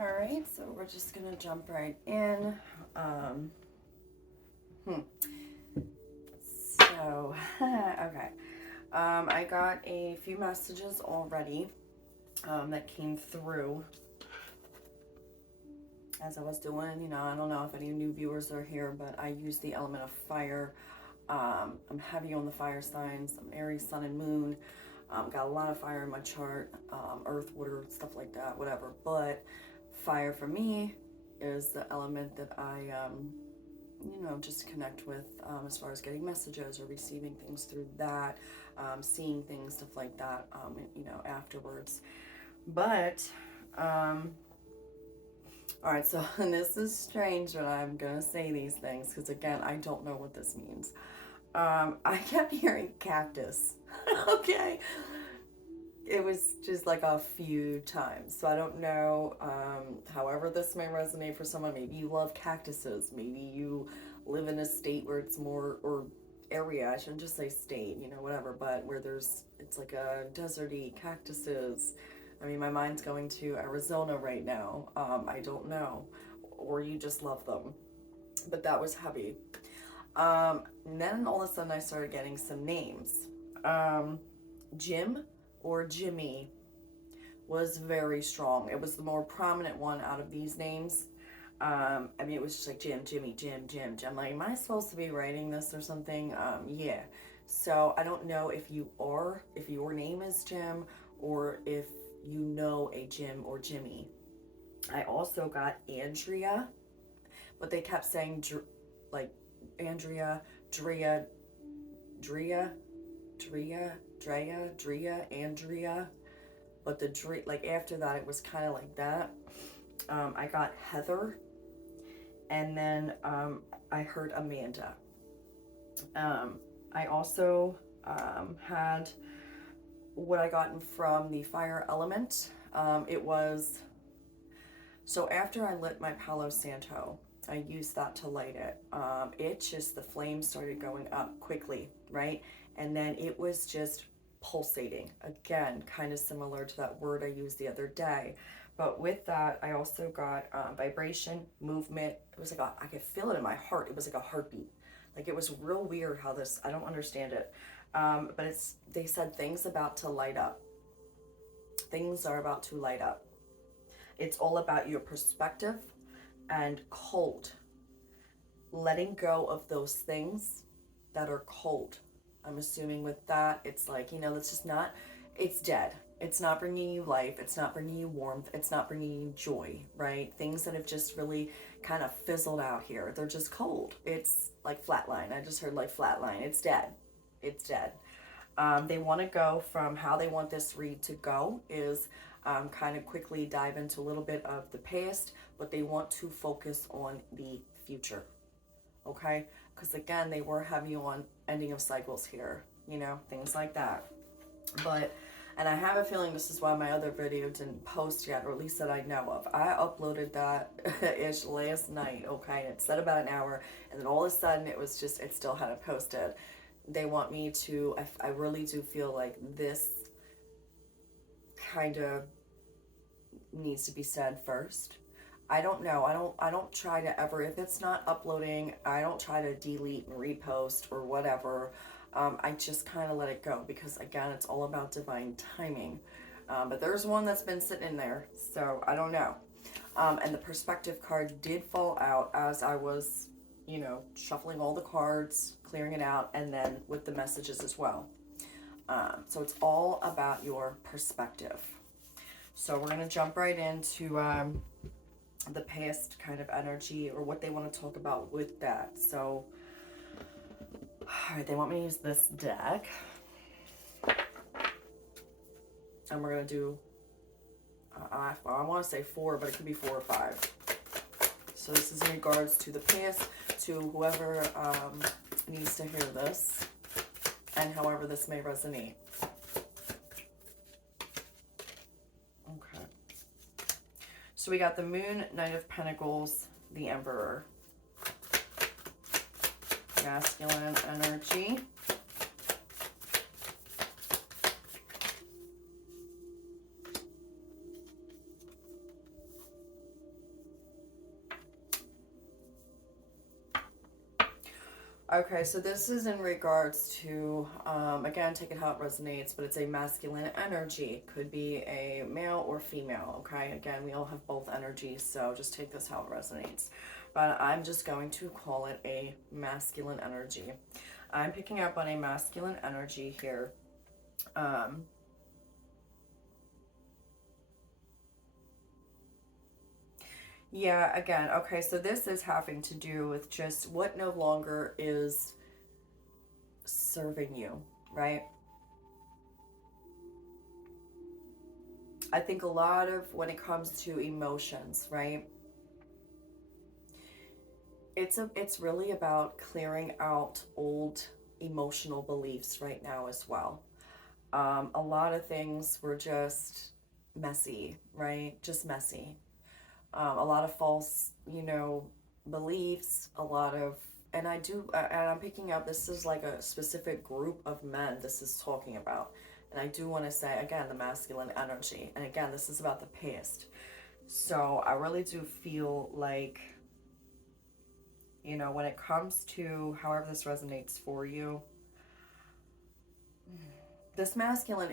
All right, so we're just gonna jump right in. So, okay. I got a few messages already that came through as I was doing. I don't know if any new viewers are here, but I use the element of fire. I'm heavy on the fire signs. I'm Aries, Sun, and Moon. Got a lot of fire in my chart, earth, water, stuff like that, whatever. But fire for me is the element that I, just connect with as far as getting messages or receiving things through that, seeing things, stuff like that, afterwards. But, all right, so and this is strange when I'm going to say these things because, again, I don't know what this means. I kept hearing cactus. Okay. It was just like a few times. So I don't know, however this may resonate for someone. Maybe you love cactuses. Maybe you live in a state where it's more, or area, I shouldn't just say state, whatever, but where it's like a deserty cactuses. I mean, my mind's going to Arizona right now. I don't know. Or you just love them. But that was heavy. And then all of a sudden I started getting some names. Jim or Jimmy was very strong. It was the more prominent one out of these names. It was just like Jim, Jimmy, Jim, Jim, Jim. Like, am I supposed to be writing this or something? Yeah. So I don't know if your name is Jim or if you know a Jim or Jimmy. I also got Andrea, but they kept saying like Andrea, Drea, Andrea. But the Drea, like after that, it was kind of like that. I got Heather, and then I heard Amanda. I also had what I gotten from the fire element. It was, so after I lit my Palo Santo, I used that to light it. The flame started going up quickly, right? And then it was just pulsating. Again, kind of similar to that word I used the other day. But with that, I also got vibration, movement. It was like I could feel it in my heart. It was like a heartbeat. Like, it was real weird how this, I don't understand it. But they said things about to light up. Things are about to light up. It's all about your perspective and cold. Letting go of those things that are cold. I'm assuming with that, it's like, it's just not, it's dead. It's not bringing you life. It's not bringing you warmth. It's not bringing you joy, right? Things that have just really kind of fizzled out here. They're just cold. It's like flatline. I just heard like flatline. It's dead. It's dead. They want to go from how they want this read to go is kind of quickly dive into a little bit of the past, but they want to focus on the future. Okay? Because again, they were heavy on ending of cycles here, things like that. And I have a feeling this is why my other video didn't post yet, or at least that I know of. I uploaded that ish last night, okay? And it said about an hour, and then all of a sudden it still hadn't posted. They want me to, I really do feel like this kind of needs to be said first. I don't know. I don't try to ever, if it's not uploading, I don't try to delete and repost or whatever. I just kind of let it go because, again, it's all about divine timing. But there's one that's been sitting in there, so I don't know. And the perspective card did fall out as I was, shuffling all the cards, clearing it out, and then with the messages as well. So it's all about your perspective. So we're going to jump right into the past kind of energy or what they want to talk about with that. So, all right, they want me to use this deck. And we're going to do, I want to say 4, but it could be 4 or 5. So this is in regards to the past, to whoever needs to hear this, and however this may resonate. Okay. So we got the Moon, Knight of Pentacles, the Emperor. Masculine energy. Okay, so this is in regards to, again, take it how it resonates, but it's a masculine energy. Could be a male or female, okay? Again, we all have both energies, so just take this how it resonates. But I'm just going to call it a masculine energy. I'm picking up on a masculine energy here. Yeah, again, okay, so this is having to do with just what no longer is serving you, right? I think a lot of when it comes to emotions, right? It's really about clearing out old emotional beliefs right now as well. A lot of things were just messy, right? Just messy. A lot of false, beliefs, a lot of, and and I'm picking up, this is like a specific group of men this is talking about. And I do want to say, again, the masculine energy. And again, this is about the past. So I really do feel like, when it comes to however this resonates for you, the masculine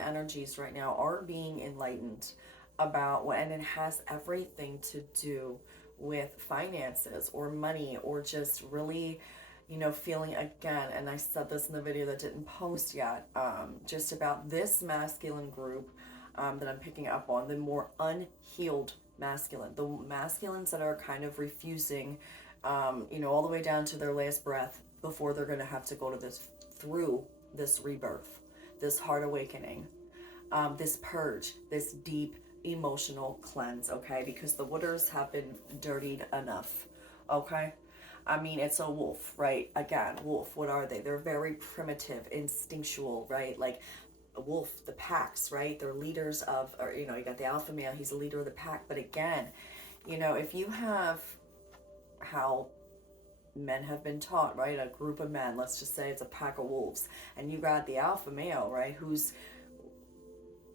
energies right now are being enlightened about what, and it has everything to do with finances or money or just really, feeling again. And I said this in the video that didn't post yet, just about this masculine group that I'm picking up on, the more unhealed masculine, the masculines that are kind of refusing, all the way down to their last breath before they're going to have to go to through this rebirth, this heart awakening, this purge, this deep emotional cleanse, okay? Because the waters have been dirtied enough, okay? I mean, it's a wolf, right? Again, wolf, what are they? They're very primitive, instinctual, right? Like a wolf, the packs, right? They're leaders of, or, you got the alpha male, he's a leader of the pack. But again, if you have how men have been taught, right? A group of men, let's just say it's a pack of wolves, and you got the alpha male, right? Who's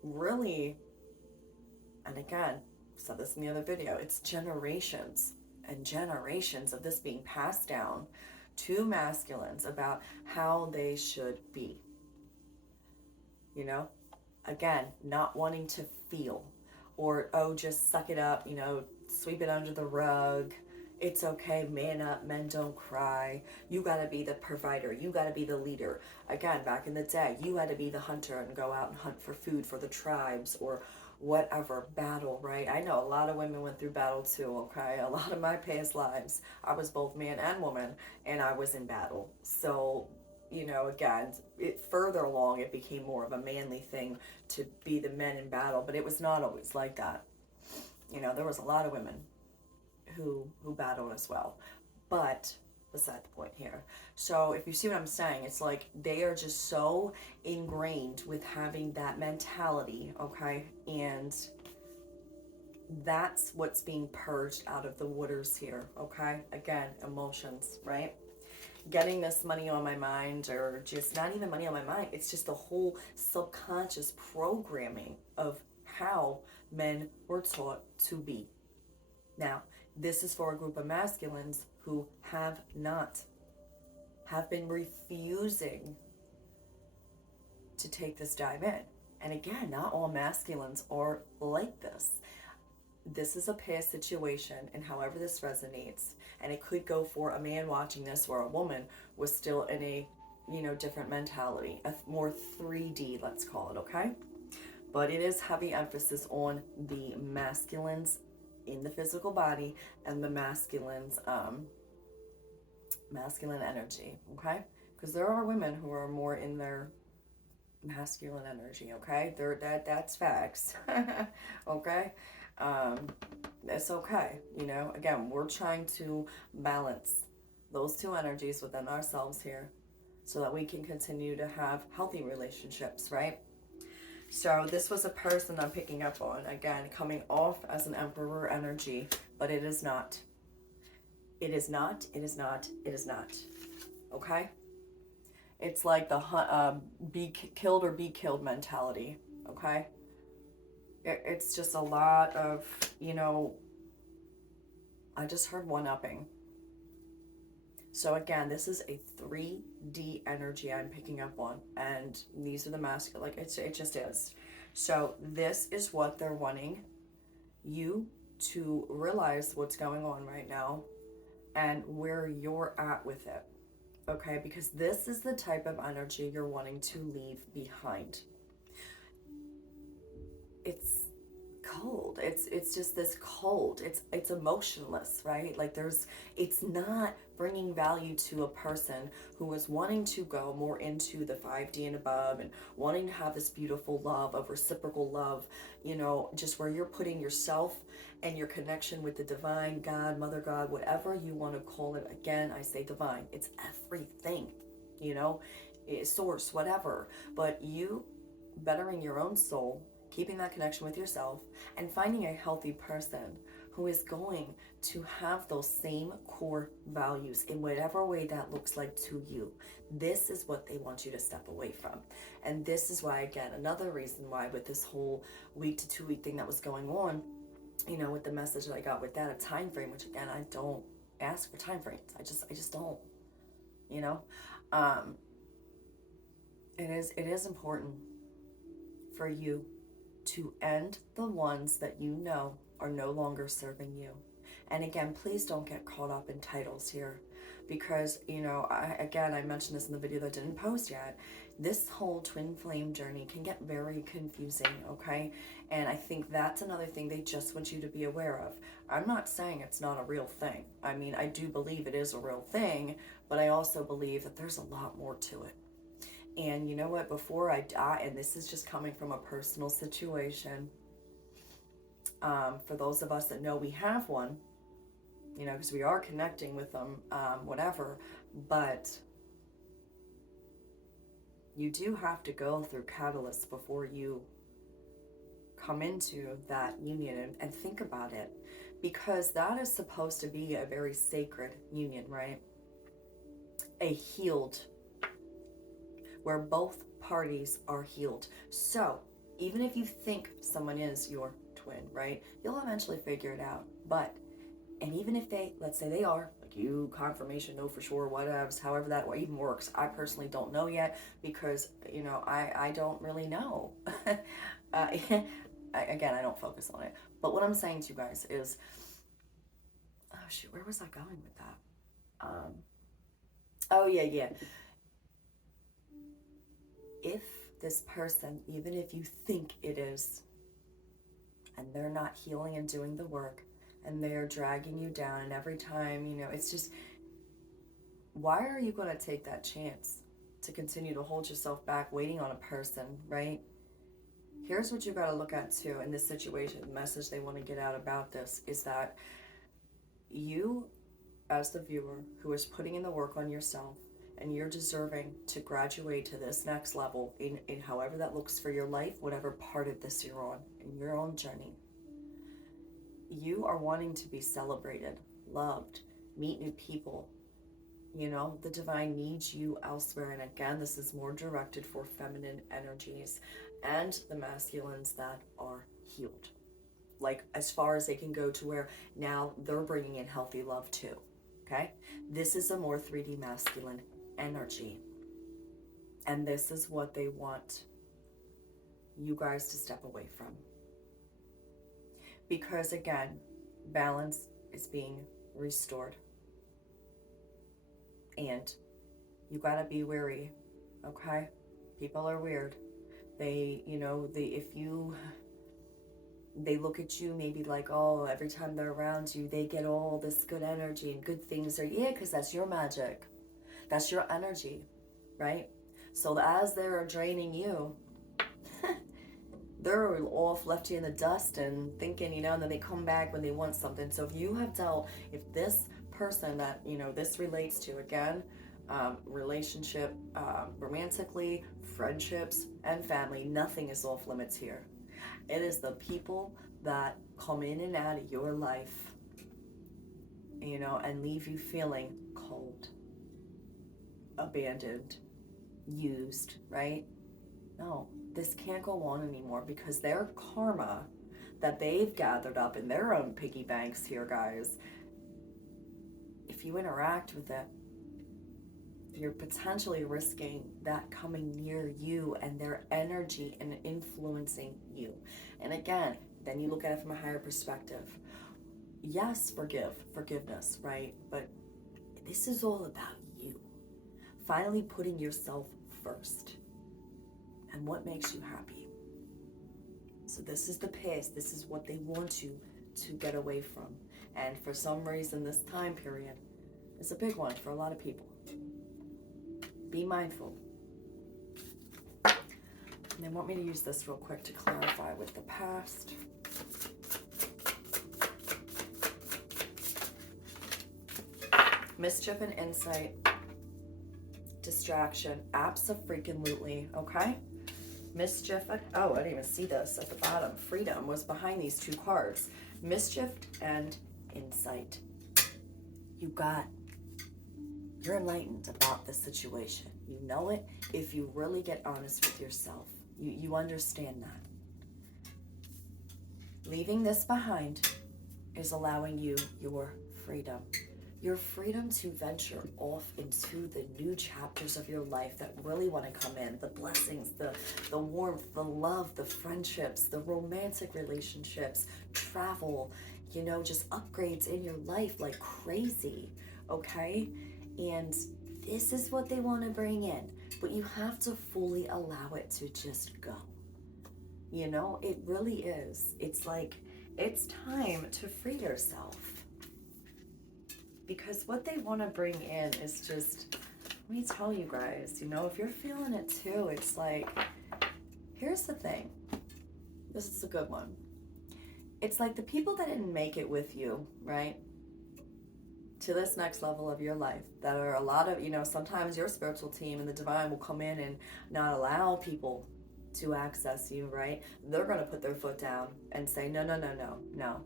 really, and again, I said this in the other video, it's generations and generations of this being passed down to masculines about how they should be. Again, not wanting to feel, or, oh, just suck it up, sweep it under the rug. It's okay, man up, men don't cry. You gotta be the provider, you gotta be the leader. Again, back in the day, you had to be the hunter and go out and hunt for food for the tribes or whatever, battle, right? I know a lot of women went through battle too, okay? A lot of my past lives, I was both man and woman, and I was in battle. So, again, further along, it became more of a manly thing to be the men in battle, but it was not always like that. There was a lot of women who battled as well, but beside the point here. So if you see what I'm saying, it's like they are just so ingrained with having that mentality, okay? And that's what's being purged out of the waters here, okay? Again, emotions, right? Getting this money on my mind, or just not even money on my mind, it's just the whole subconscious programming of how men were taught to be. Now, this is for a group of masculines who have been refusing to take this dive in. And again, not all masculines are like this. This is a past situation, and however this resonates, and it could go for a man watching this or a woman was still in a, different mentality, a more 3D, let's call it, okay? But it is heavy emphasis on the masculines in the physical body and the masculine's masculine energy, okay? Because there are women who are more in their masculine energy, okay? That's facts. Okay? It's okay, again, we're trying to balance those two energies within ourselves here so that we can continue to have healthy relationships, right? So this was a person I'm picking up on, again, coming off as an emperor energy, but it is not. It is not, it is not, it is not. Okay? It's like the be killed or be killed mentality, okay? It's just a lot of, I just heard one-upping. So again, this is a 3D energy I'm picking up on, and these are the masculine, like it just is. So this is what they're wanting you to realize what's going on right now and where you're at with it. Okay, because this is the type of energy you're wanting to leave behind. It's cold. It's just this cold. It's emotionless, right? Like it's not bringing value to a person who is wanting to go more into the 5D and above and wanting to have this beautiful love of reciprocal love, just where you're putting yourself and your connection with the divine, God, Mother God, whatever you want to call it. Again, I say divine. It's everything, you know, source, whatever. But you bettering your own soul, keeping that connection with yourself, and finding a healthy person who is going to have those same core values in whatever way that looks like to you. This is what they want you to step away from. And this is why, again, another reason why with this whole week to 2 week thing that was going on, with the message that I got with that, a time frame, which again, I don't ask for time frames. I just don't, you know. Um, it is important for you to end the ones that you know are no longer serving you. And again, please don't get caught up in titles here, because I mentioned this in the video that I didn't post yet. This whole twin flame journey can get very confusing, okay? And I think that's another thing they just want you to be aware of. I'm not saying it's not a real thing. I mean, I do believe it is a real thing, but I also believe that there's a lot more to it. And you know what, before I die, and this is just coming from a personal situation, for those of us that know we have one, because we are connecting with them, whatever, but you do have to go through catalysts before you come into that union, and think about it, because that is supposed to be a very sacred union, right? A healed, where both parties are healed. So even if you think someone is your twin, right, you'll eventually figure it out. But, and even if let's say they are, like you, confirmation, know for sure, whatever, however that even works, I personally don't know yet, because, I don't really know. Again, I don't focus on it. But what I'm saying to you guys is, oh shoot, where was I going with that? Oh yeah. If this person, even if you think it is, and they're not healing and doing the work, and they're dragging you down, and every time, it's just, why are you going to take that chance to continue to hold yourself back waiting on a person, right? Here's what you got to look at too in this situation. The message they want to get out about this is that you, as the viewer who is putting in the work on yourself, and you're deserving to graduate to this next level in however that looks for your life, whatever part of this you're on in your own journey. You are wanting to be celebrated, loved, meet new people. The divine needs you elsewhere. And again, this is more directed for feminine energies and the masculines that are healed. Like as far as they can go, to where now they're bringing in healthy love too. Okay? This is a more 3D masculine energy. And this is what they want you guys to step away from. Because again, balance is being restored. And you gotta be wary, okay? People are weird. They look at you maybe like, oh, every time they're around you, they get all this good energy and good things. Because that's your magic. That's your energy, right? So as they're draining you, they're off, left you in the dust and thinking, and then they come back when they want something. So if this person that, this relates to, again, relationship, romantically, friendships, and family, nothing is off limits here. It is the people that come in and out of your life, and leave you feeling cold, abandoned, used, right? No, this can't go on anymore, because their karma that they've gathered up in their own piggy banks here, guys, if you interact with it, you're potentially risking that coming near you and their energy and influencing you. And again, then you look at it from a higher perspective. Yes, forgiveness, right? But this is all about you. Finally putting yourself first. And what makes you happy. So this is the past. This is what they want you to get away from. And for some reason, this time period is a big one for a lot of people. Be mindful. And they want me to use this real quick to clarify with the past. Mischief and insight. Distraction. Abso-freaking-lutely. Okay? Mischief. Oh, I didn't even see this at the bottom. Freedom was behind these two cards. Mischief and insight. You're enlightened about the situation. You know it if you really get honest with yourself. You understand that. Leaving this behind is allowing you your freedom. Your freedom to venture off into the new chapters of your life that really want to come in. The blessings, the warmth, the love, the friendships, the romantic relationships, travel, just upgrades in your life like crazy, okay? And this is what they want to bring in. But you have to fully allow it to just go. It really is. It's like, it's time to free yourself. Because what they want to bring in is just, let me tell you guys, if you're feeling it too, it's like, here's the thing. This is a good one. It's like the people that didn't make it with you, right? To this next level of your life, that are a lot of, sometimes your spiritual team and the divine will come in and not allow people to access you, right? They're going to put their foot down and say, no.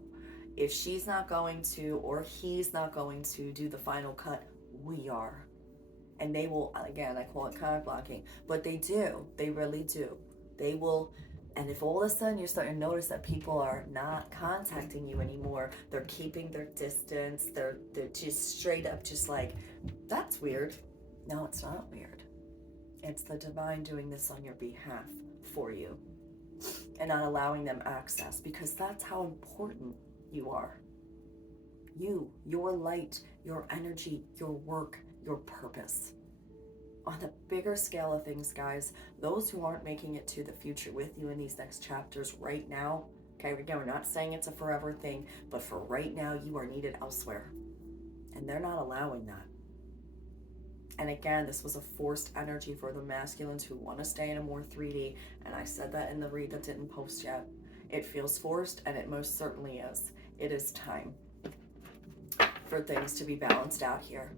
If she's not going to, or he's not going to do the final cut, we are. And they will, again, I call it card blocking, but they do. They really do. They will. And if all of a sudden you're starting to notice that people are not contacting you anymore, they're keeping their distance, they're just straight up just like, that's weird. No, it's not weird. It's the divine doing this on your behalf for you and not allowing them access, because that's how important you are. You, your light, your energy, your work, your purpose. On the bigger scale of things, guys, those who aren't making it to the future with you in these next chapters right now, okay, again, we're not saying it's a forever thing, but for right now, you are needed elsewhere. And they're not allowing that. And again, this was a forced energy for the masculines who want to stay in a more 3D. And I said that in the read that didn't post yet. It feels forced, and it most certainly is. It is time for things to be balanced out here.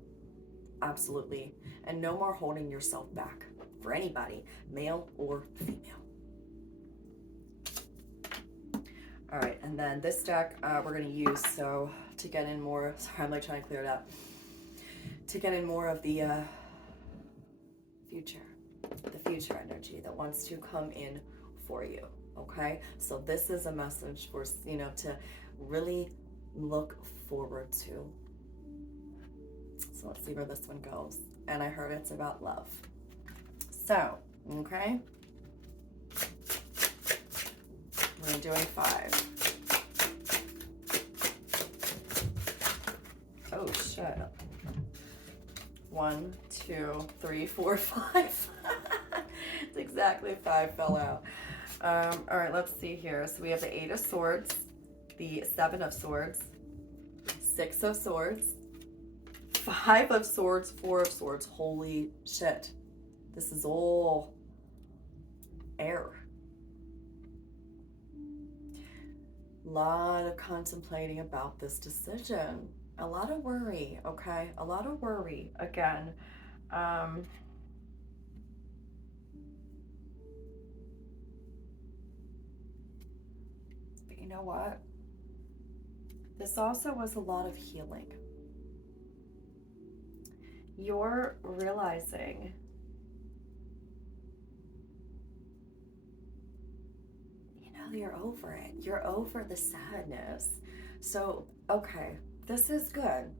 Absolutely. And no more holding yourself back for anybody, male or female. All right, and then this deck we're going to use to get in more, sorry, I'm like trying to clear it up, to get in more of the future energy that wants to come in for you, okay? So this is a message for, to really look forward to. So let's see where this one goes. And I heard it's about love. So, okay. We're doing 5. Oh, shit. 1, 2, 3, 4, 5. It's exactly 5 fell out. All right, let's see here. So we have the 8 of Swords, the 7 of Swords, 6 of Swords, 5 of Swords, 4 of Swords. Holy shit. This is all air. A lot of contemplating about this decision. A lot of worry, okay? A lot of worry. Again, but you know what? This also was a lot of healing. You're realizing you're over it. You're over the sadness. So, okay, this is good.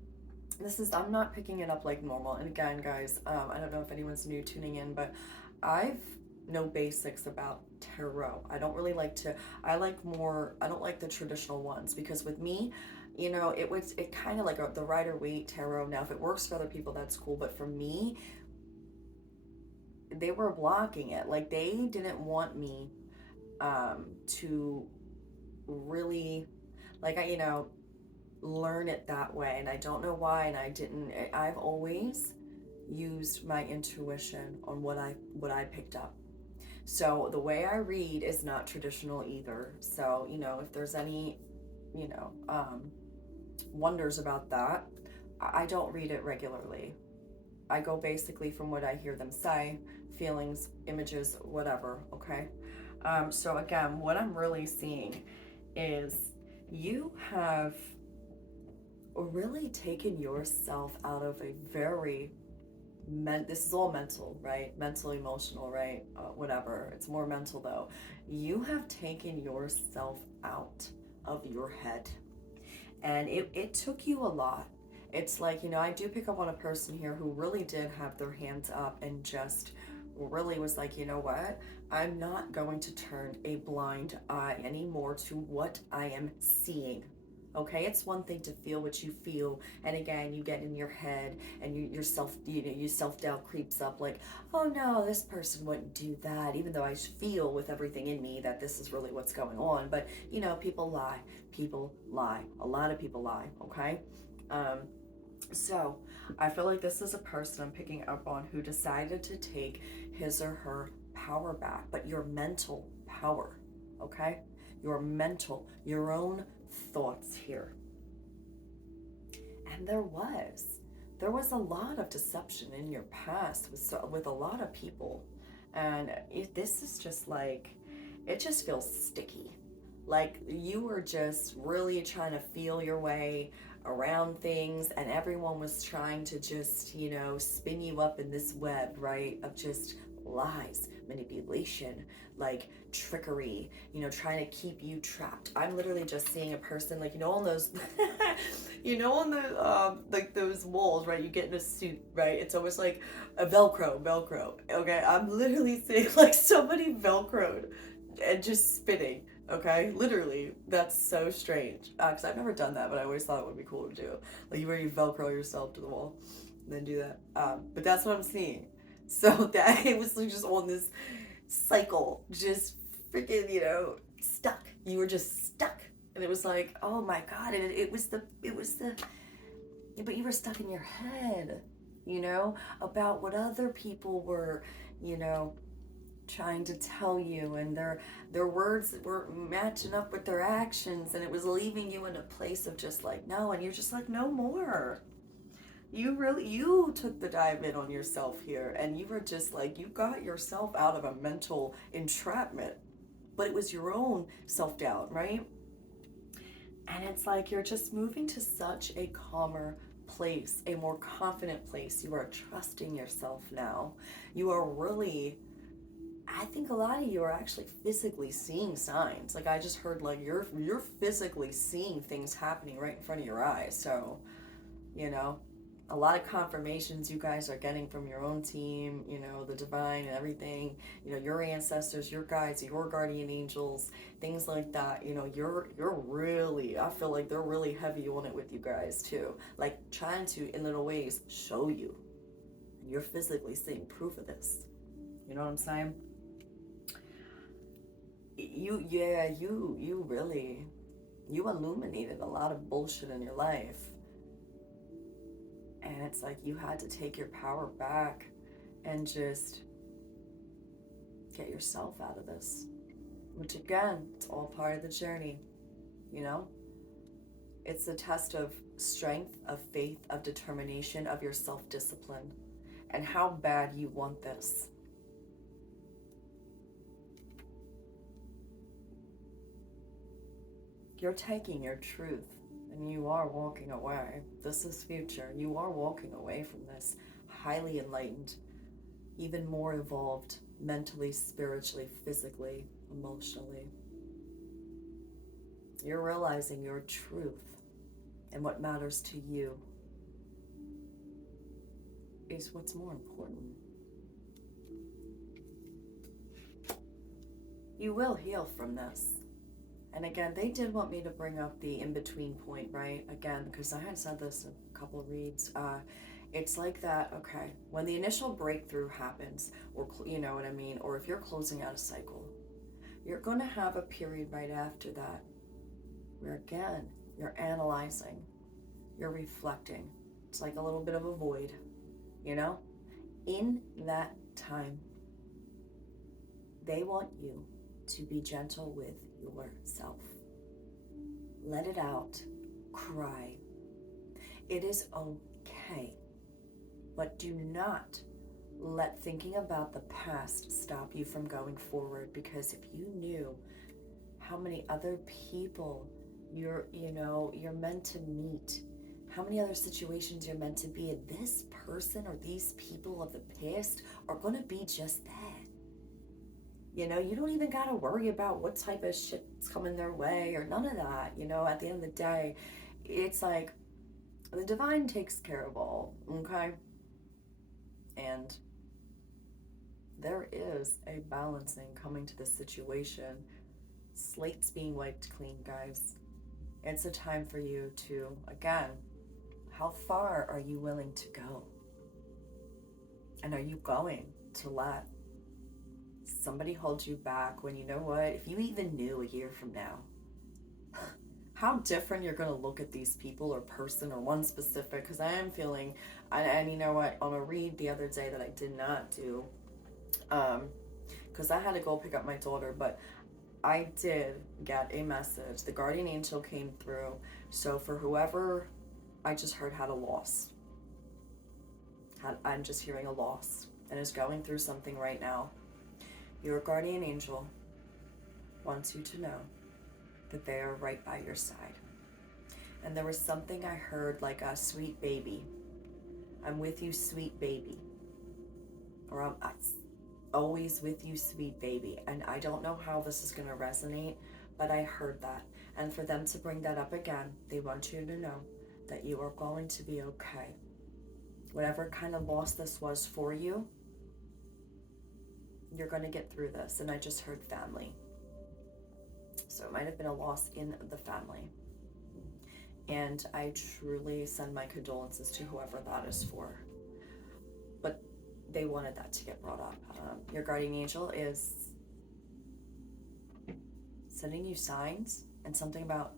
I'm not picking it up like normal. And again, guys, I don't know if anyone's new tuning in, but I've know basics about tarot. I don't really like to, I don't like the traditional ones because with me, it kind of like the Rider-Waite tarot. Now, if it works for other people, that's cool. But for me, they were blocking it. Like they didn't want me to really, like, learn it that way, and I don't know why. And I've always used my intuition on what I picked up. So the way I read is not traditional either. So if there's any you know wonders about that, I don't read it regularly. I go basically from what I hear them say, feelings, images, whatever. Okay. So again, what I'm really seeing is you have really taken yourself out of a very this is all mental, right? Mental, emotional, right? Whatever. It's more mental though. You have taken yourself out of your head. And it took you a lot. It's like, I do pick up on a person here who really did have their hands up and just really was like, you know what? I'm not going to turn a blind eye anymore to what I am seeing. Okay, it's one thing to feel what you feel, and again, you get in your head, and your self doubt creeps up. Like, oh no, this person wouldn't do that, even though I feel with everything in me that this is really what's going on. But people lie. People lie. A lot of people lie. Okay, um, so I feel like this is a person I'm picking up on who decided to take his or her power back, but your mental power. Okay, your mental, your own thoughts here. And there was a lot of deception in your past with a lot of people. And this is just like, it just feels sticky. Like you were just really trying to feel your way around things, and everyone was trying to just spin you up in this web, right, of just lies, manipulation, like trickery, trying to keep you trapped. I'm literally just seeing a person, like, on those on the like those walls, right? You get in a suit, right? It's almost like a velcro. Okay, I'm literally seeing like somebody velcroed and just spinning. Okay, literally, that's so strange. Because I've never done that, but I always thought it would be cool to do. Like you velcro yourself to the wall, and then do that. But that's what I'm seeing. So that it was just on this cycle, just freaking, stuck. You were just stuck, and it was like, oh my god, and but you were stuck in your head, about what other people were, you know, trying to tell you, and their words were matching up with their actions, and it was leaving you in a place of just like no, and you're just like no more. You took the dive in on yourself here, and you were just like, you got yourself out of a mental entrapment, but it was your own self-doubt, right? And it's like you're just moving to such a calmer place, a more confident place. You are trusting yourself now. You are really, I think a lot of you are actually physically seeing signs. Like I just heard, like you're physically seeing things happening right in front of your eyes. So, you know, a lot of confirmations you guys are getting from your own team, the divine and everything, your ancestors, your guides, your guardian angels, things like that. You're really, I feel like they're really heavy on it with you guys too. Like trying to, in little ways, show you. And you're physically seeing proof of this. You know what I'm saying? You really, you illuminated a lot of bullshit in your life. And it's like you had to take your power back and just get yourself out of this. Which again, it's all part of the journey, It's a test of strength, of faith, of determination, of your self-discipline, and how bad you want this. You're taking your truth and you are walking away. This is future. You are walking away from this highly enlightened, even more evolved, mentally, spiritually, physically, emotionally. You're realizing your truth and what matters to you. is what's more important. You will heal from this. And again, they did want me to bring up the in-between point, right? Again, because I had said this in a couple of reads. It's like that, okay, when the initial breakthrough happens, or you know what I mean, or if you're closing out a cycle, you're going to have a period right after that where, again, you're analyzing, you're reflecting. It's like a little bit of a void, you know? In that time, they want you to be gentle with yourself. Let it out. Cry. It is okay. But do not let thinking about the past stop you from going forward, because if you knew how many other people you're meant to meet, how many other situations you're meant to be in, this person or these people of the past are going to be just that. You know, you don't even got to worry about what type of shit's coming their way or none of that. You know, at the end of the day, it's like the divine takes care of all, okay? And there is a balancing coming to this situation. Slate's being wiped clean, guys. It's a time for you to, again, how far are you willing to go? And are you going to let somebody hold you back when, you know what, if you even knew a year from now how different you're going to look at these people or person or one specific, because I am feeling, and you know what, on a read the other day that I did not do, because I had to go pick up my daughter, but I did get a message. The guardian angel came through. So for whoever, I just heard had a loss. I'm just hearing a loss and is going through something right now. Your guardian angel wants you to know that they are right by your side. And there was something I heard like a sweet baby. I'm with you, sweet baby. Or I'm always with you, sweet baby. And I don't know how this is going to resonate, but I heard that. And for them to bring that up again, they want you to know that you are going to be okay. Whatever kind of loss this was for you, you're going to get through this. And I just heard family. So it might have been a loss in the family. And I truly send my condolences to whoever that is for. But they wanted that to get brought up. Your guardian angel is sending you signs and something about,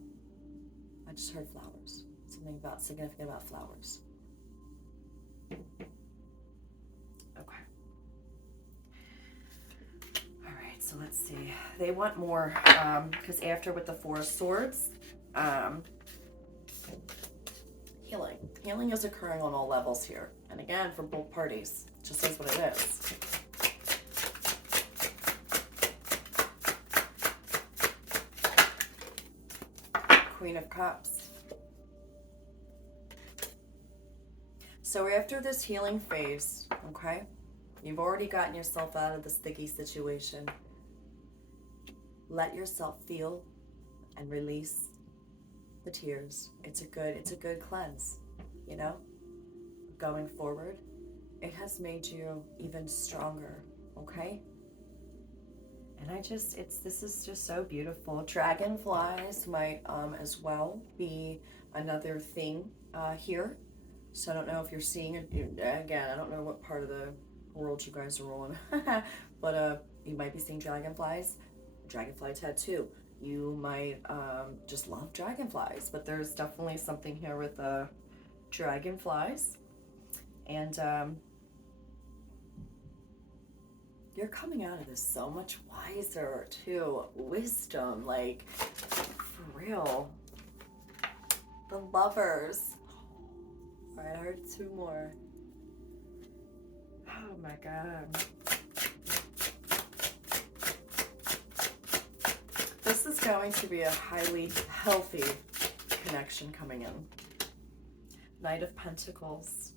I just heard flowers. Something about significant about flowers. Okay. All right, so let's see. They want more, because after with the Four of Swords, healing. Healing is occurring on all levels here. And again, for both parties, it just is what it is. Queen of Cups. So after this healing phase, okay, you've already gotten yourself out of the sticky situation. Let yourself feel and release the tears. It's a good cleanse, you know? Going forward, it has made you even stronger, okay? And this is just so beautiful. Dragonflies might as well be another thing here. So I don't know if you're seeing it. Again, I don't know what part of the world you guys are on. But you might be seeing dragonflies. Dragonfly tattoo. You might just love dragonflies. But there's definitely something here with dragonflies. And you're coming out of this so much wiser, too. Wisdom, like, for real. The Lovers. All right, I heard two more. Oh my God. This is going to be a highly healthy connection coming in. Knight of Pentacles.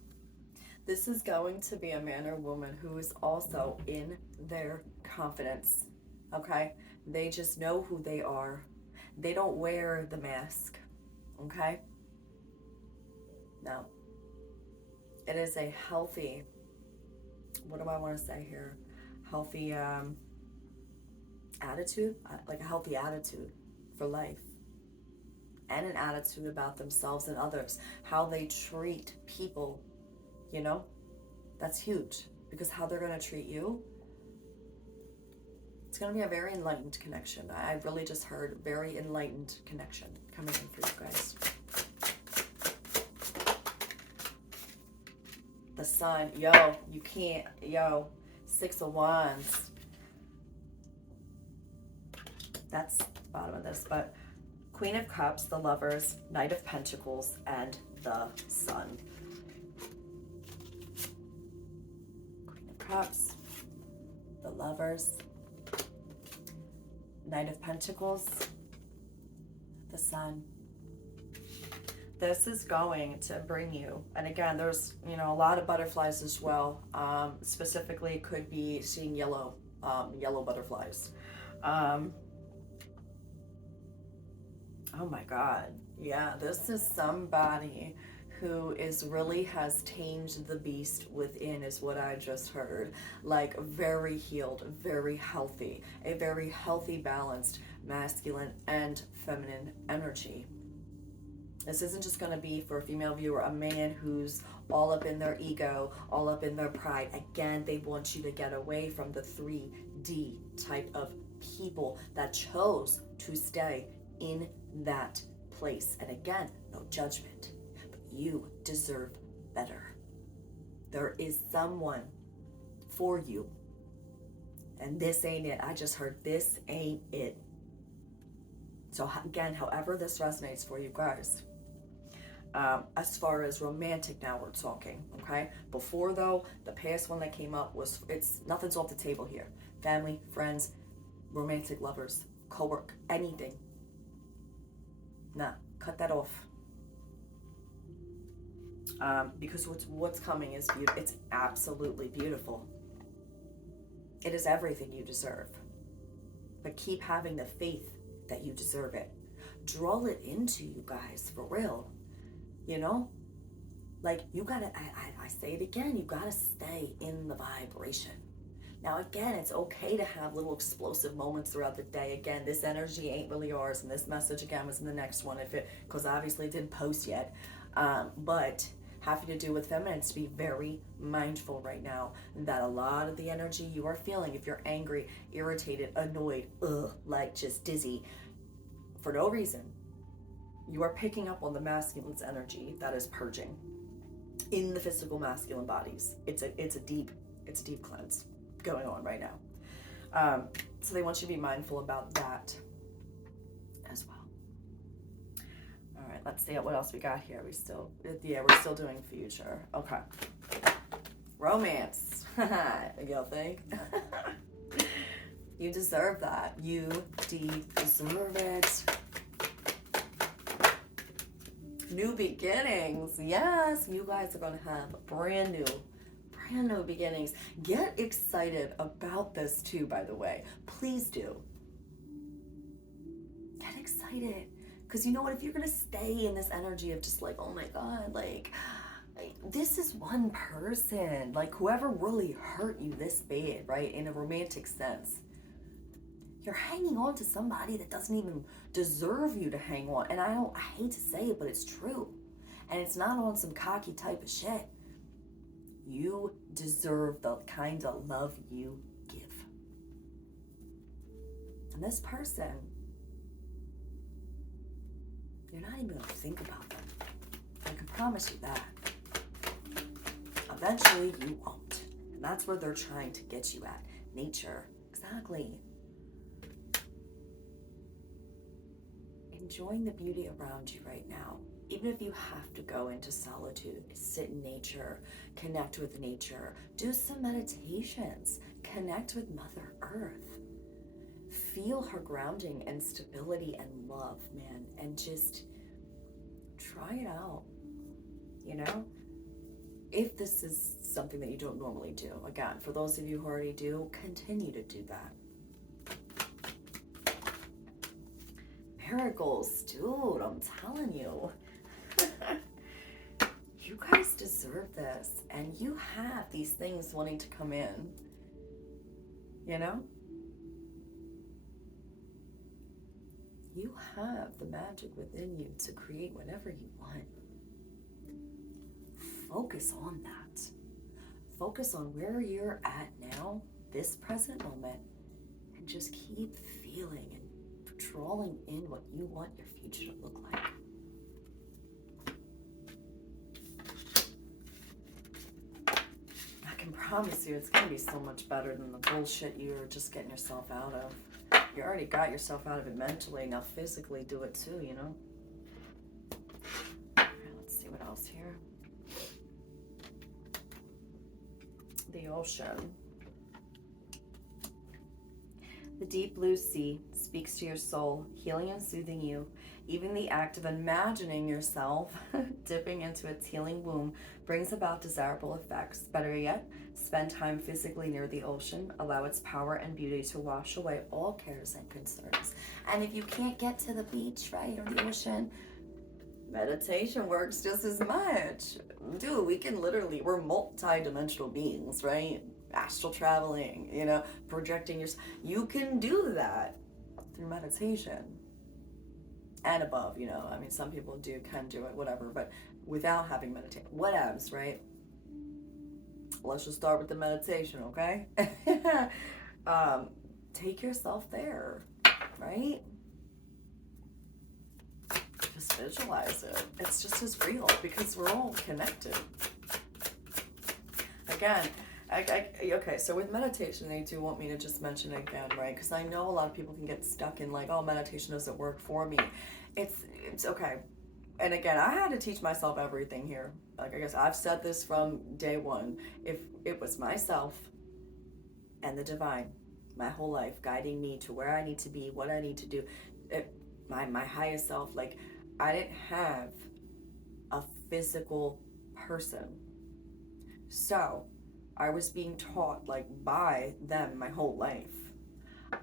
This is going to be a man or woman who is also in their confidence, okay? They just know who they are. They don't wear the mask, okay? No. It is a healthy, what do I want to say here? Healthy attitude, like a healthy attitude for life, and an attitude about themselves and others, how they treat people, you know, that's huge, because how they're going to treat you, it's going to be a very enlightened connection. I really just heard very enlightened connection coming in for you guys. The Sun, yo, you can't, yo, 6 of Wands. That's the bottom of this, but Queen of Cups, the Lovers, Knight of Pentacles, and the Sun. Queen of Cups, the Lovers, Knight of Pentacles, the Sun. This is going to bring you, and again, there's, you know, a lot of butterflies as well. Specifically, could be seeing yellow butterflies. Oh my God. Yeah, this is somebody who has tamed the beast within, is what I just heard. Like very healed, very healthy, a very healthy, balanced masculine and feminine energy. This isn't just going to be for a female viewer, a man who's all up in their ego, all up in their pride. Again, they want you to get away from the 3D type of people that chose to stay in that place. And again, no judgment, but you deserve better. There is someone for you, and this ain't it. I just heard this ain't it. So again, however this resonates for you guys, as far as romantic, now we're talking, okay? Before though, the past one that came up was, nothing's off the table here. Family, friends, romantic lovers, co-work, anything. Nah, cut that off. Because what's coming is beautiful. It's absolutely beautiful. It is everything you deserve. But keep having the faith that you deserve it. Draw it into you guys, for real. You know? Like, you gotta, I say it again, you gotta stay in the vibration. Now, again, it's okay to have little explosive moments throughout the day. Again, this energy ain't really yours, and this message, again, was in the next one, because obviously it didn't post yet. But having to do with feminine, to be very mindful right now that a lot of the energy you are feeling, if you're angry, irritated, annoyed, like just dizzy, for no reason, you are picking up on the masculine's energy that is purging in the physical masculine bodies. It's a deep cleanse going on right now. So they want you to be mindful about that as well. All right, let's see what else we got here. We're still doing future. Okay. Romance. Y'all think? You deserve that. You deserve it. New beginnings. Yes, you guys are going to have brand new beginnings. Get excited about this too, by the way. Please do. Get excited. Because you know what? If you're going to stay in this energy of just like, oh my God, like this is one person. Like, whoever really hurt you this bad, right? In a romantic sense. You're hanging on to somebody that doesn't even deserve you to hang on. And I hate to say it, but it's true. And it's not on some cocky type of shit. You deserve the kind of love you give. And this person, you're not even going to think about them. I can promise you that. Eventually, you won't. And that's where they're trying to get you at. Nature. Exactly. Enjoying the beauty around you right now. Even if you have to go into solitude, sit in nature, connect with nature, do some meditations, connect with Mother Earth. Feel her grounding and stability and love, man, and just try it out, you know? If this is something that you don't normally do, again, for those of you who already do, continue to do that. Miracles, dude, I'm telling you. You guys deserve this. And you have these things wanting to come in, you know? You have the magic within you to create whatever you want. Focus on that. Focus on where you're at now, this present moment, and just keep feeling and drawing in what you want your future to look like. I can promise you it's going to be so much better than the bullshit you're just getting yourself out of. You already got yourself out of it mentally, now physically do it too, you know? All right, let's see what else here. The ocean. The deep blue sea speaks to your soul, healing and soothing you. Even the act of imagining yourself dipping into its healing womb brings about desirable effects. Better yet, spend time physically near the ocean. Allow its power and beauty to wash away all cares and concerns. And if you can't get to the beach, right, or the ocean, meditation works just as much. Dude, we're multi-dimensional beings, right? Astral traveling, you know, projecting yourself. You can do that through meditation and above, you know. I mean, some people can do it, whatever, but without having meditation, whatevs, right? Let's just start with the meditation, okay? Take yourself there, right? Just visualize it. It's just as real because we're all connected. Again, okay, so with meditation, they do want me to just mention it again, right? Because I know a lot of people can get stuck in like, oh, meditation doesn't work for me. It's okay. And again, I had to teach myself everything here. Like, I guess I've said this from day one. If it was myself and the divine, my whole life, guiding me to where I need to be, what I need to do, my highest self, like, I didn't have a physical person. So I was being taught like by them my whole life.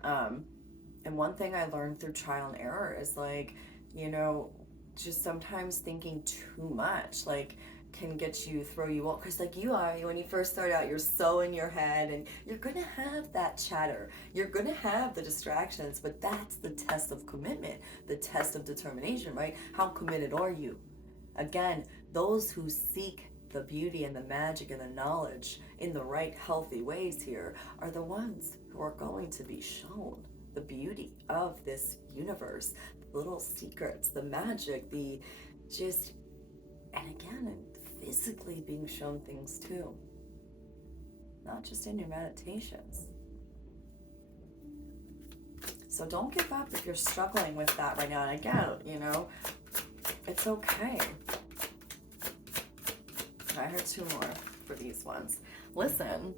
And one thing I learned through trial and error is like, you know, just sometimes thinking too much like can throw you off. Because like when you first start out, you're so in your head and you're gonna have that chatter, you're gonna have the distractions, but that's the test of commitment, the test of determination, right? How committed are you? Again, those who seek the beauty and the magic and the knowledge in the right healthy ways here are the ones who are going to be shown the beauty of this universe, the little secrets, the magic, and again, physically being shown things too, not just in your meditations. So don't give up if you're struggling with that right now. And again, you know, it's okay. I heard two more for these ones. Listen,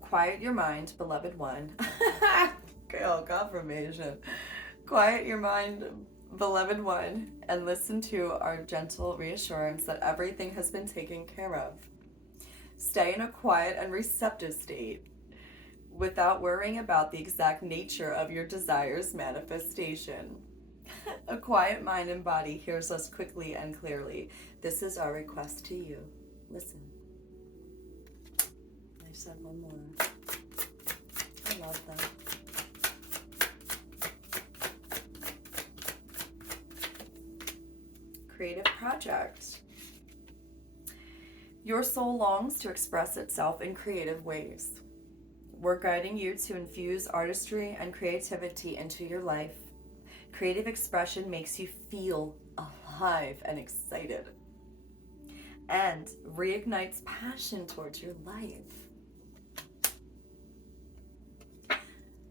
quiet your mind, beloved one. Oh, confirmation. Quiet your mind, beloved one, and listen to our gentle reassurance that everything has been taken care of. Stay in a quiet and receptive state without worrying about the exact nature of your desire's manifestation. A quiet mind and body hears us quickly and clearly. This is our request to you. Listen. I just have one more. I love that. Creative project. Your soul longs to express itself in creative ways. We're guiding you to infuse artistry and creativity into your life. Creative expression makes you feel alive and excited and reignites passion towards your life.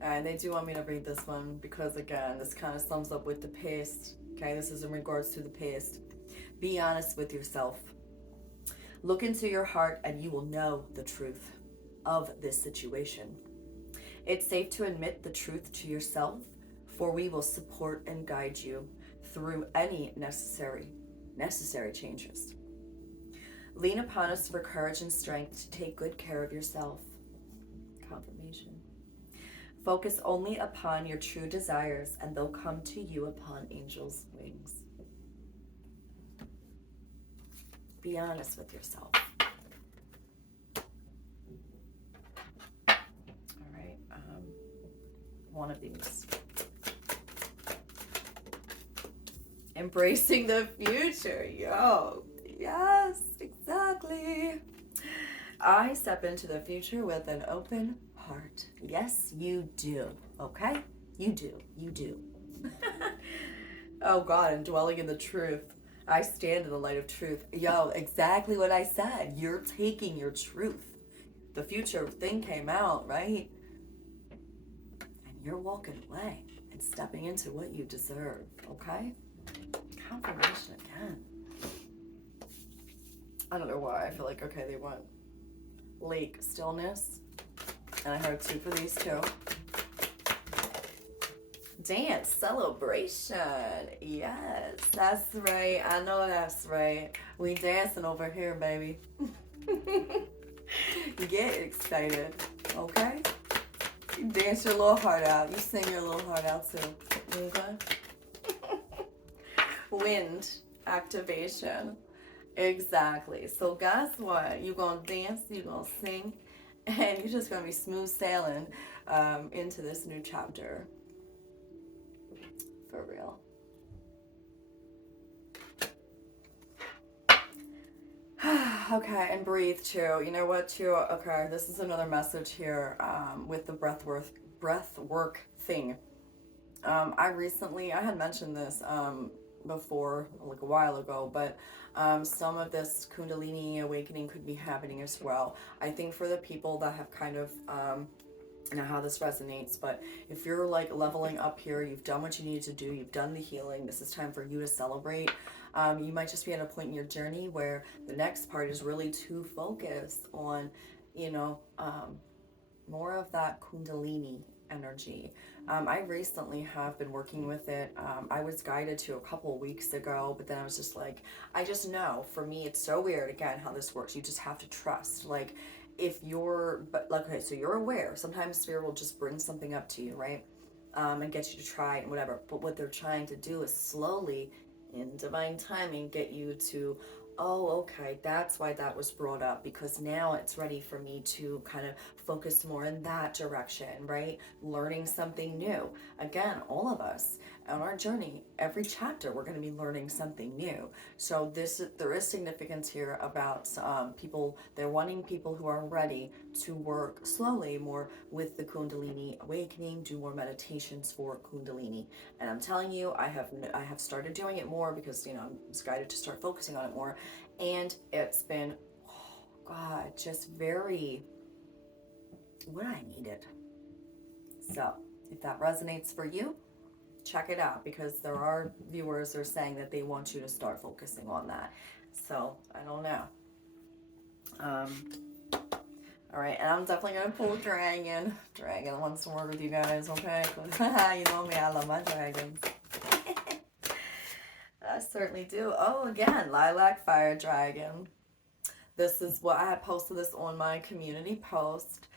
And they do want me to read this one because, again, this kind of sums up with the past. Okay, this is in regards to the past. Be honest with yourself. Look into your heart and you will know the truth of this situation. It's safe to admit the truth to yourself, for we will support and guide you through any necessary changes. Lean upon us for courage and strength to take good care of yourself. Confirmation. Focus only upon your true desires, and they'll come to you upon angels' wings. Be honest with yourself. All right. One of these. Embracing the future. Yo. Yes, exactly. I step into the future with an open heart. Yes, you do. Okay? You do. You do. Oh God, and dwelling in the truth. I stand in the light of truth. Yo, exactly what I said. You're taking your truth. The future thing came out, right? And you're walking away and stepping into what you deserve, okay? Confirmation again. I don't know why. I feel like, okay, they want lake stillness. And I heard 2 for these too. Dance celebration. Yes, that's right. I know that's right. We dancing over here, baby. Get excited, okay? You dance your little heart out. You sing your little heart out too. Okay? Wind activation. Exactly. So guess what? You're gonna dance, you're gonna sing, and you're just gonna be smooth sailing into this new chapter. For real. Okay, and breathe too. You know what too? Okay, this is another message here with the breath work thing. I had mentioned this before, like a while ago, but some of this Kundalini awakening could be happening as well. I think for the people that have kind of I know how this resonates, but if you're like leveling up here, you've done what you need to do, you've done the healing, this is time for you to celebrate. You might just be at a point in your journey where the next part is really to focus on, you know, more of that Kundalini energy. I recently have been working with it. I was guided to a couple weeks ago, but then I was just like, I just know, for me, it's so weird again how this works. You just have to trust. Like, if you're, but like, okay, so you're aware. Sometimes spirit will just bring something up to you, right? And get you to try it and whatever. But what they're trying to do is slowly, in divine timing, get you to, oh, okay, that's why that was brought up, because now it's ready for me to kind of focus more in that direction, right? Learning something new. Again, all of us on our journey, every chapter, we're going to be learning something new. So there is significance here about people. They're wanting people who are ready to work slowly more with the Kundalini awakening, do more meditations for Kundalini. And I'm telling you, I have started doing it more because, you know, I'm guided to start focusing on it more. And it's been, oh God, just very what I needed. So if that resonates for you, check it out, because there are viewers that are saying that they want you to start focusing on that. So I don't know. All right, and I'm definitely gonna pull Dragon. Dragon wants to work with you guys, okay? You know me, I love my dragons. I certainly do. Oh, again, Lilac Fire Dragon. This is what I had posted this on my community post.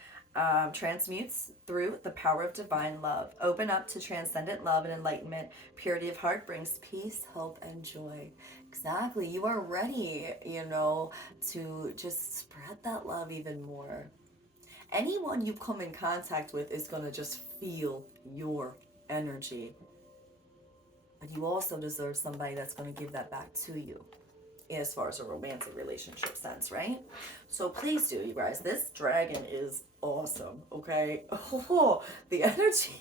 Transmutes through the power of divine love. Open up to transcendent love and enlightenment. Purity of heart brings peace, hope, and joy. Exactly. You are ready, you know, to just spread that love even more. Anyone you come in contact with is going to just feel your energy. But you also deserve somebody that's going to give that back to you, as far as a romantic relationship sense, right? So please do, you guys. This dragon is awesome, okay? Oh, the energy,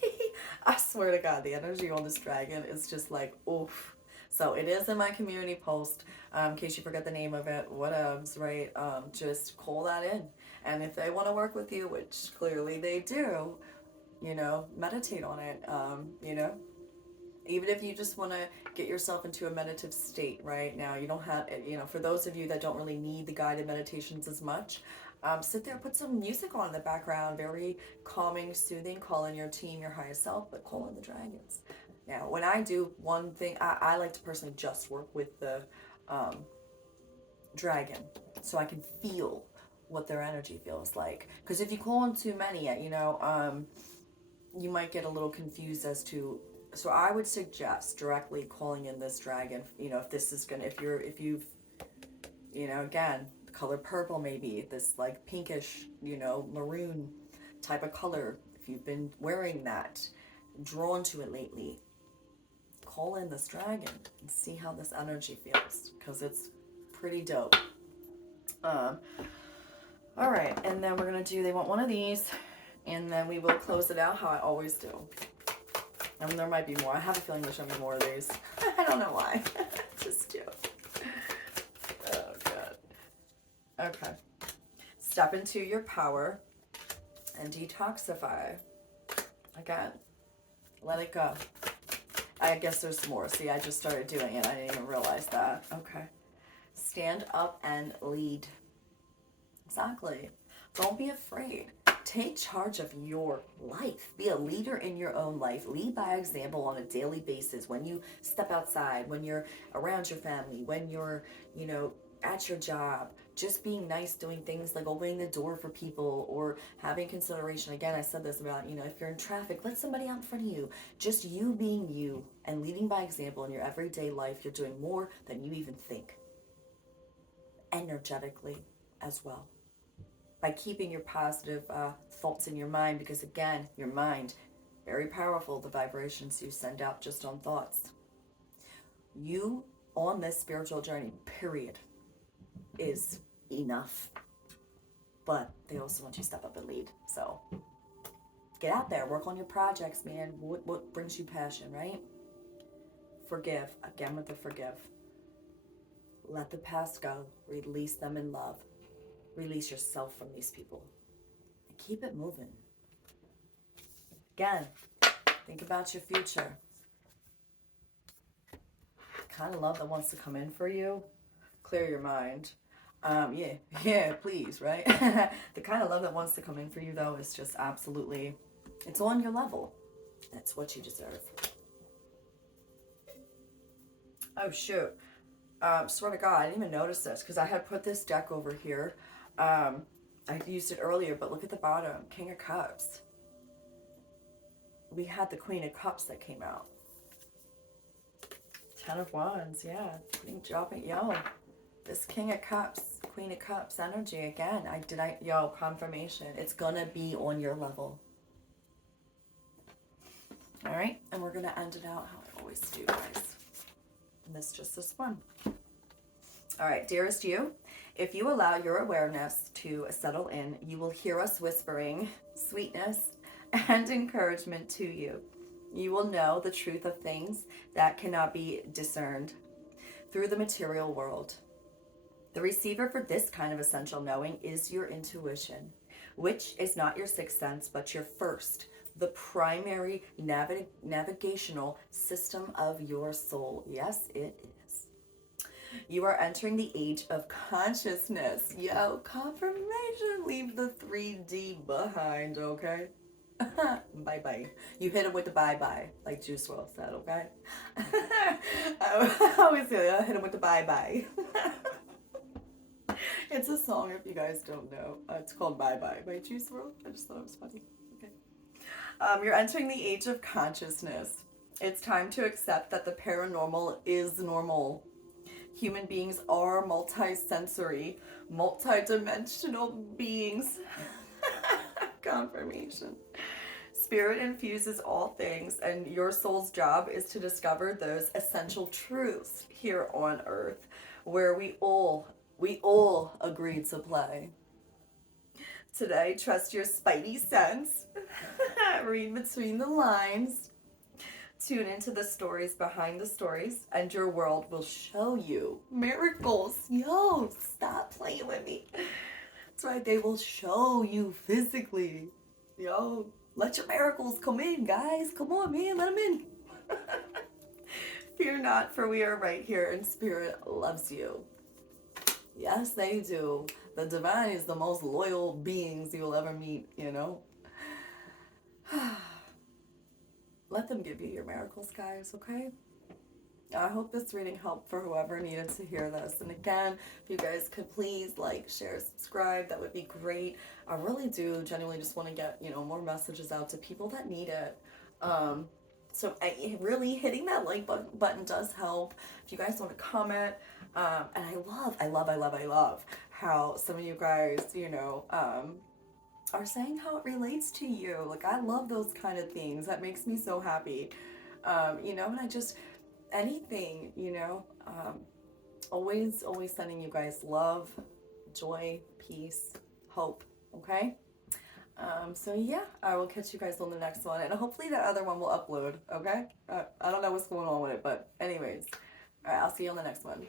I swear to God, the energy on this dragon is just like, oof. So it is in my community post. In case you forget the name of it, whatevs, right? Just call that in. And if they want to work with you, which clearly they do, you know, meditate on it, you know? Even if you just want to get yourself into a meditative state right now, you don't have, you know, for those of you that don't really need the guided meditations as much, sit there, put some music on in the background, very calming, soothing, call in your team, your highest self, but call in the dragons. Now, when I do one thing, I like to personally just work with the dragon, so I can feel what their energy feels like. Because if you call in too many, you know, you might get a little confused as to. So I would suggest directly calling in this dragon, you know, if this is gonna, if you've, you know, again, the color purple maybe, this like pinkish, you know, maroon type of color. If you've been wearing that, drawn to it lately, call in this dragon and see how this energy feels, because it's pretty dope. All right, and then we're gonna do, they want one of these, and then we will close it out how I always do. And there might be more. I have a feeling they'll show me more of these. I don't know why. Just do. Oh, God. Okay. Step into your power and detoxify. Again, let it go. I guess there's more. See, I just started doing it. I didn't even realize that. Okay. Stand up and lead. Exactly. Don't be afraid. Take charge of your life. Be a leader in your own life. Lead by example on a daily basis. When you step outside, when you're around your family, when you're, you know, at your job, just being nice, doing things like opening the door for people or having consideration. Again, I said this about, you know, if you're in traffic, let somebody out in front of you. Just you being you and leading by example in your everyday life. You're doing more than you even think. Energetically as well. By keeping your positive thoughts in your mind, because again, your mind, very powerful, the vibrations you send out just on thoughts. You on this spiritual journey, period, is enough. But they also want you to step up and lead. So get out there, work on your projects, man. What brings you passion, right? Forgive, again with the forgive. Let the past go, release them in love. Release yourself from these people and keep it moving. Again, think about your future. Kind of love that wants to come in for you. Clear your mind. Yeah, please, right? The kind of love that wants to come in for you, though, is just absolutely, it's on your level. That's what you deserve. Oh, shoot. Swear to God, I didn't even notice this because I had put this deck over here. I used it earlier, but look at the bottom. King of Cups. We had the Queen of Cups that came out. 10 of Wands, yeah. Yo, this King of Cups, Queen of Cups energy again. Confirmation. It's gonna be on your level. All right, and we're gonna end it out how I always do, guys. And this one. All right, dearest you, if you allow your awareness to settle in, you will hear us whispering sweetness and encouragement to you. You will know the truth of things that cannot be discerned through the material world. The receiver for this kind of essential knowing is your intuition, which is not your sixth sense, but your first, the primary navigational system of your soul. Yes, it is. You are entering the age of consciousness. Yo, confirmation. Leave the 3D behind, okay? Bye-bye. You hit it with the bye-bye, like Juice WRLD said, okay? I always say, I hit it with the bye-bye. It's a song if you guys don't know. It's called Bye Bye by Juice WRLD. I just thought it was funny. Okay. You're entering the age of consciousness. It's time to accept that the paranormal is normal. Human beings are multi-sensory, multi-dimensional beings. Confirmation. Spirit infuses all things, and your soul's job is to discover those essential truths here on Earth, where we all agreed to play. Today, trust your spidey sense. Read between the lines. Tune into the stories behind the stories, and your world will show you miracles. Yo, stop playing with me. That's right, they will show you physically. Yo, let your miracles come in, guys. Come on, man, let them in. Fear not, for we are right here, and Spirit loves you. Yes, they do. The divine is the most loyal beings you'll ever meet, you know? Let them give you your miracles, guys, okay? I hope this reading helped for whoever needed to hear this. And again, if you guys could please like, share, subscribe, that would be great. I really do genuinely just want to get, you know, more messages out to people that need it. So really hitting that like button does help. If you guys want to comment, And I love how some of you guys, you know, are saying how it relates to you. Like, I love those kind of things. That makes me so happy. You know, and I just, anything, you know, always sending you guys love, joy, peace, hope, okay? So yeah, I will catch you guys on the next one, and hopefully that other one will upload, okay? I don't know what's going on with it, but anyways, all right, I'll see you on the next one.